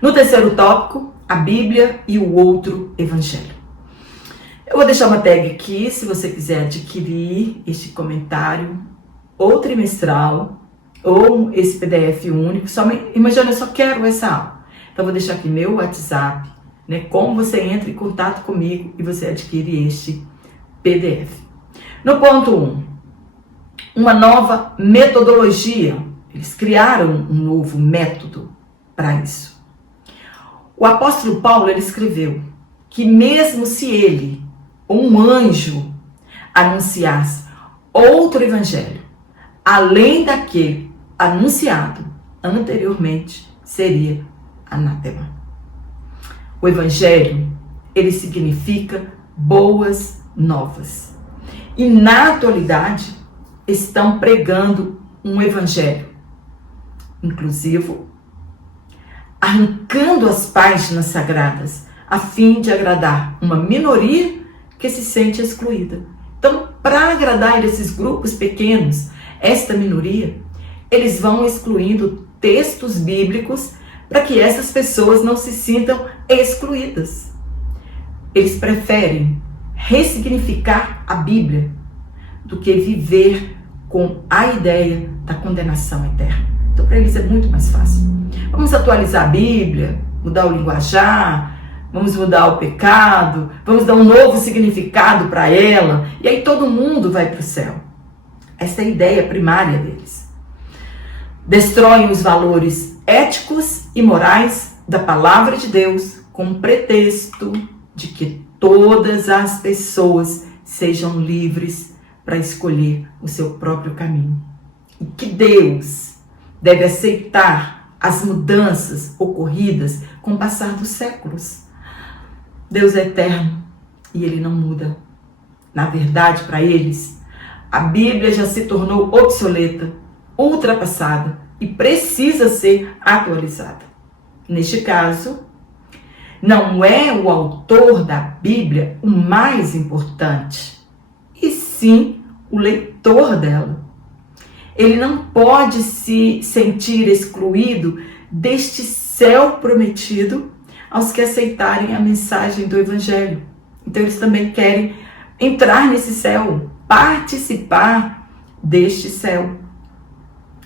No terceiro tópico, a Bíblia e o outro evangelho. Eu vou deixar uma tag aqui, se você quiser adquirir este comentário, ou trimestral, ou esse PDF único. Imagina, eu só quero essa aula. Então, vou deixar aqui meu WhatsApp, né? Como você entra em contato comigo e você adquire este PDF. No ponto 1, uma nova metodologia. Eles criaram um novo método para isso. O apóstolo Paulo, ele escreveu que mesmo se ele, ou um anjo, anunciasse outro evangelho, além daquele anunciado anteriormente, seria anátema. O evangelho, ele significa boas novas. E na atualidade, estão pregando um evangelho inclusivo, arrancando as páginas sagradas, a fim de agradar uma minoria que se sente excluída. Então, para agradar esses grupos pequenos, esta minoria, eles vão excluindo textos bíblicos para que essas pessoas não se sintam excluídas. Eles preferem ressignificar a Bíblia do que viver com a ideia da condenação eterna. Então, para eles é muito mais fácil. Vamos atualizar a Bíblia, mudar o linguajar, vamos mudar o pecado, vamos dar um novo significado para ela, e aí todo mundo vai para o céu. Essa é a ideia primária deles. Destroem os valores éticos e morais da palavra de Deus com o pretexto de que todas as pessoas sejam livres para escolher o seu próprio caminho. E que Deus deve aceitar as mudanças ocorridas com o passar dos séculos. Deus é eterno e Ele não muda. Na verdade, para eles, a Bíblia já se tornou obsoleta, ultrapassada e precisa ser atualizada. Neste caso, não é o autor da Bíblia o mais importante, e sim o leitor dela. Ele não pode se sentir excluído deste céu prometido aos que aceitarem a mensagem do Evangelho. Então eles também querem entrar nesse céu, participar deste céu.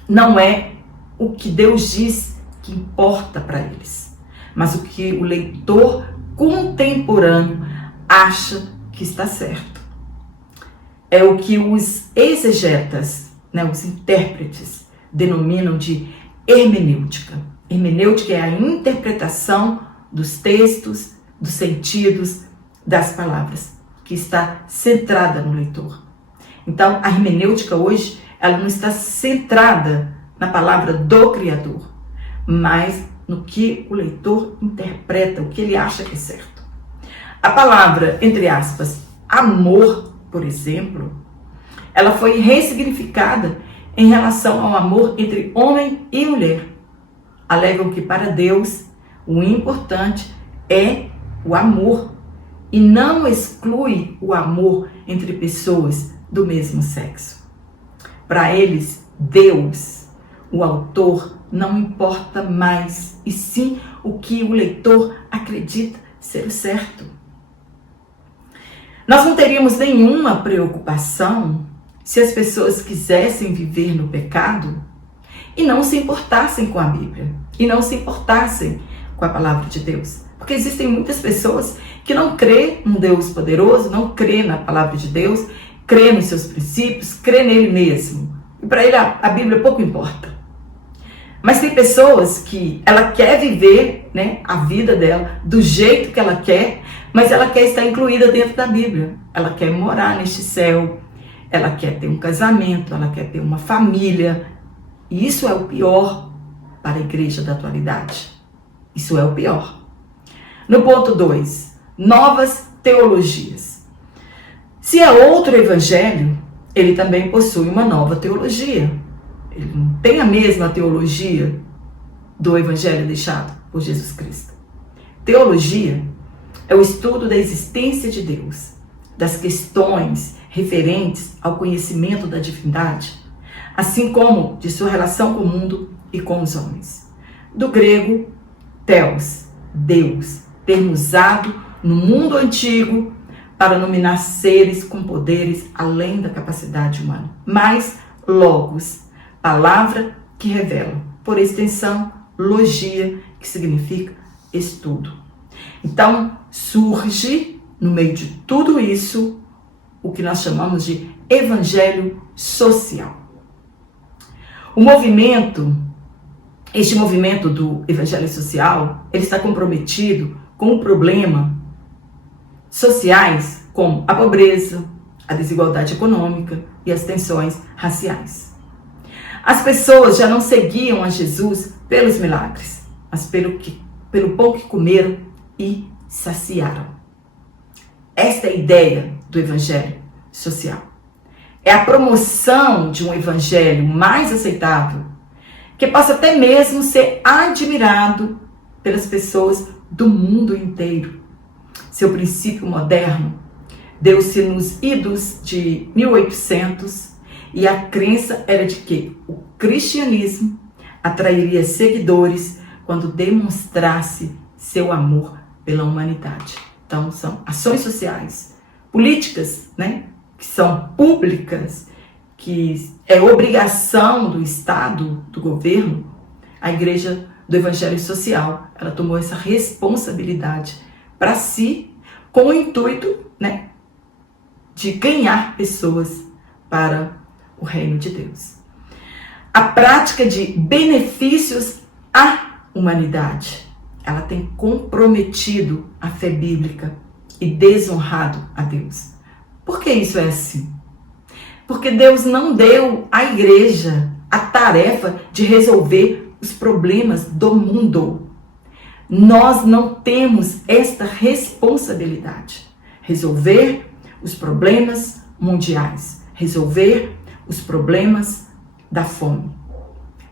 Não é o que Deus diz que importa para eles, mas o que o leitor contemporâneo acha que está certo. É o que os exegetas, os intérpretes, denominam de hermenêutica. Hermenêutica é a interpretação dos textos, dos sentidos, das palavras, que está centrada no leitor. Então, a hermenêutica hoje, ela não está centrada na palavra do Criador, mas no que o leitor interpreta, o que ele acha que é certo. A palavra, entre aspas, amor, por exemplo, ela foi ressignificada em relação ao amor entre homem e mulher. Alegam que para Deus o importante é o amor e não exclui o amor entre pessoas do mesmo sexo. Para eles, Deus, o autor, não importa mais, e sim o que o leitor acredita ser o certo. Nós não teríamos nenhuma preocupação se as pessoas quisessem viver no pecado e não se importassem com a Bíblia, e não se importassem com a palavra de Deus. Porque existem muitas pessoas que não crê num Deus poderoso, não crê na palavra de Deus, crê nos seus princípios, crê nele mesmo. E para ele a Bíblia pouco importa. Mas tem pessoas que ela quer viver, a vida dela do jeito que ela quer, mas ela quer estar incluída dentro da Bíblia. Ela quer morar neste céu, ela quer ter um casamento, ela quer ter uma família. E isso é o pior para a igreja da atualidade. Isso é o pior. No ponto 2, novas teologias. Se é outro evangelho, ele também possui uma nova teologia. Ele não tem a mesma teologia do evangelho deixado por Jesus Cristo. Teologia é o estudo da existência de Deus, das questões referentes ao conhecimento da divindade, assim como de sua relação com o mundo e com os homens. Do grego, Theos, Deus, termo usado no mundo antigo para nominar seres com poderes além da capacidade humana. Mas logos, palavra que revela. Por extensão, logia, que significa estudo. Então, surge, no meio de tudo isso, o que nós chamamos de evangelho social. Este movimento do evangelho social, ele está comprometido com o problema sociais como a pobreza, a desigualdade econômica e as tensões raciais. As pessoas já não seguiam a Jesus pelos milagres, mas pelo pão que comeram e saciaram. Esta é a ideia do evangelho social. É a promoção de um evangelho mais aceitável, que possa até mesmo ser admirado pelas pessoas do mundo inteiro. Seu princípio moderno deu-se nos idos de 1800 e a crença era de que o cristianismo atrairia seguidores quando demonstrasse seu amor pela humanidade. Então, são ações sociais, políticas, que são públicas, que é obrigação do Estado, do governo. A Igreja do Evangelho Social, ela tomou essa responsabilidade para si, com o intuito, de ganhar pessoas para o reino de Deus. A prática de benefícios à humanidade, ela tem comprometido a fé bíblica e desonrado a Deus. Por que isso é assim? Porque Deus não deu à igreja a tarefa de resolver os problemas do mundo. Nós não temos esta responsabilidade. Resolver os problemas mundiais, resolver os problemas da fome.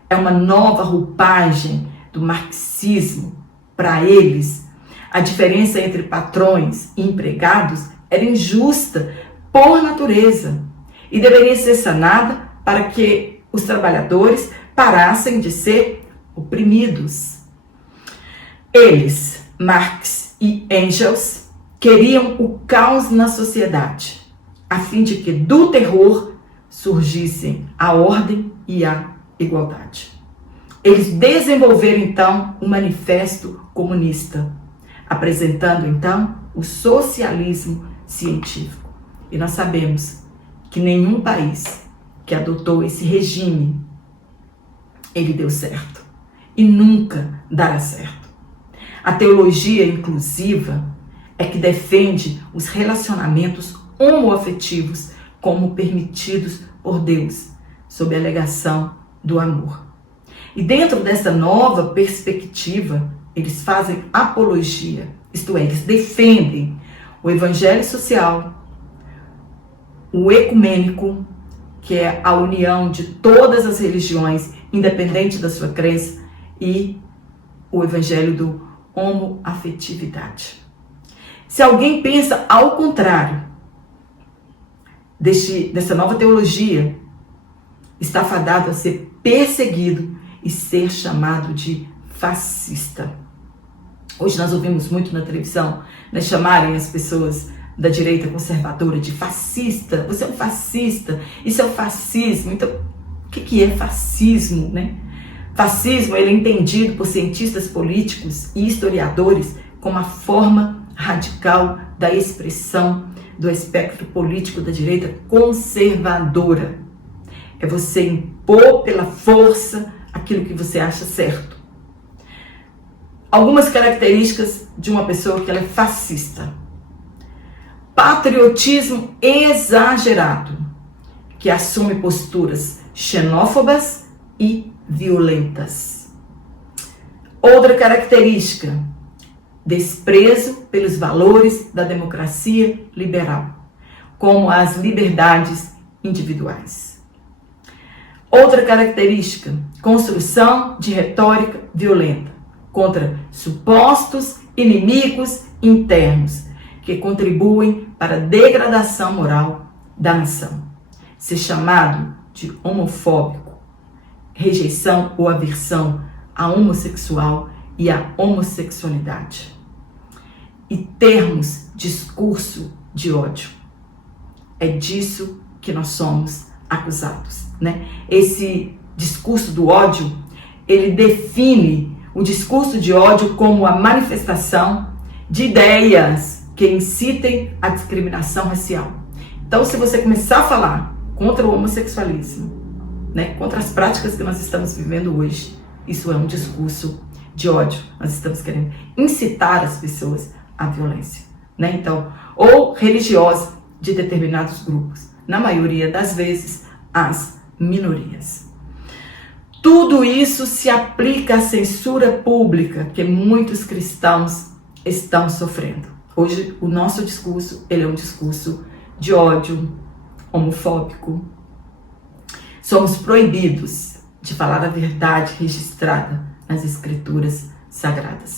É uma nova roupagem do marxismo. Para eles, a diferença entre patrões e empregados era injusta por natureza e deveria ser sanada para que os trabalhadores parassem de ser oprimidos. Eles, Marx e Engels, queriam o caos na sociedade, a fim de que do terror surgissem a ordem e a igualdade. Eles desenvolveram então o Manifesto Comunista, apresentando então o socialismo científico. E nós sabemos que nenhum país que adotou esse regime, ele deu certo e nunca dará certo. A teologia inclusiva é que defende os relacionamentos homoafetivos como permitidos por Deus, sob a alegação do amor. E dentro dessa nova perspectiva, eles fazem apologia, isto é, eles defendem o evangelho social, o ecumênico, que é a união de todas as religiões, independente da sua crença, e o evangelho do homoafetividade. Se alguém pensa ao contrário dessa nova teologia, está fadado a ser perseguido e ser chamado de fascista. Hoje nós ouvimos muito na televisão, chamarem as pessoas da direita conservadora de fascista. Você é um fascista, isso é o fascismo. Então, o que é fascismo, Fascismo, ele é entendido por cientistas políticos e historiadores como a forma radical da expressão do espectro político da direita conservadora. É você impor pela força aquilo que você acha certo. Algumas características de uma pessoa que ela é fascista. Patriotismo exagerado, que assume posturas xenófobas e violentas. Outra característica, desprezo pelos valores da democracia liberal, como as liberdades individuais. Outra característica, construção de retórica violenta contra supostos inimigos internos que contribuem para a degradação moral da nação. Ser chamado de homofóbico, rejeição ou aversão a homossexual e a homossexualidade e termos discurso de ódio. É disso que nós somos acusados, né? Esse discurso do ódio, ele define o discurso de ódio como a manifestação de ideias que incitem a discriminação racial. Então, se você começar a falar contra o homossexualismo, né, contra as práticas que nós estamos vivendo hoje, isso é um discurso de ódio. Nós estamos querendo incitar as pessoas à violência, né? Então, ou religiosa de determinados grupos, na maioria das vezes, as minorias. Tudo isso se aplica à censura pública que muitos cristãos estão sofrendo. Hoje, o nosso discurso, ele é um discurso de ódio, homofóbico. Somos proibidos de falar a verdade registrada nas Escrituras Sagradas.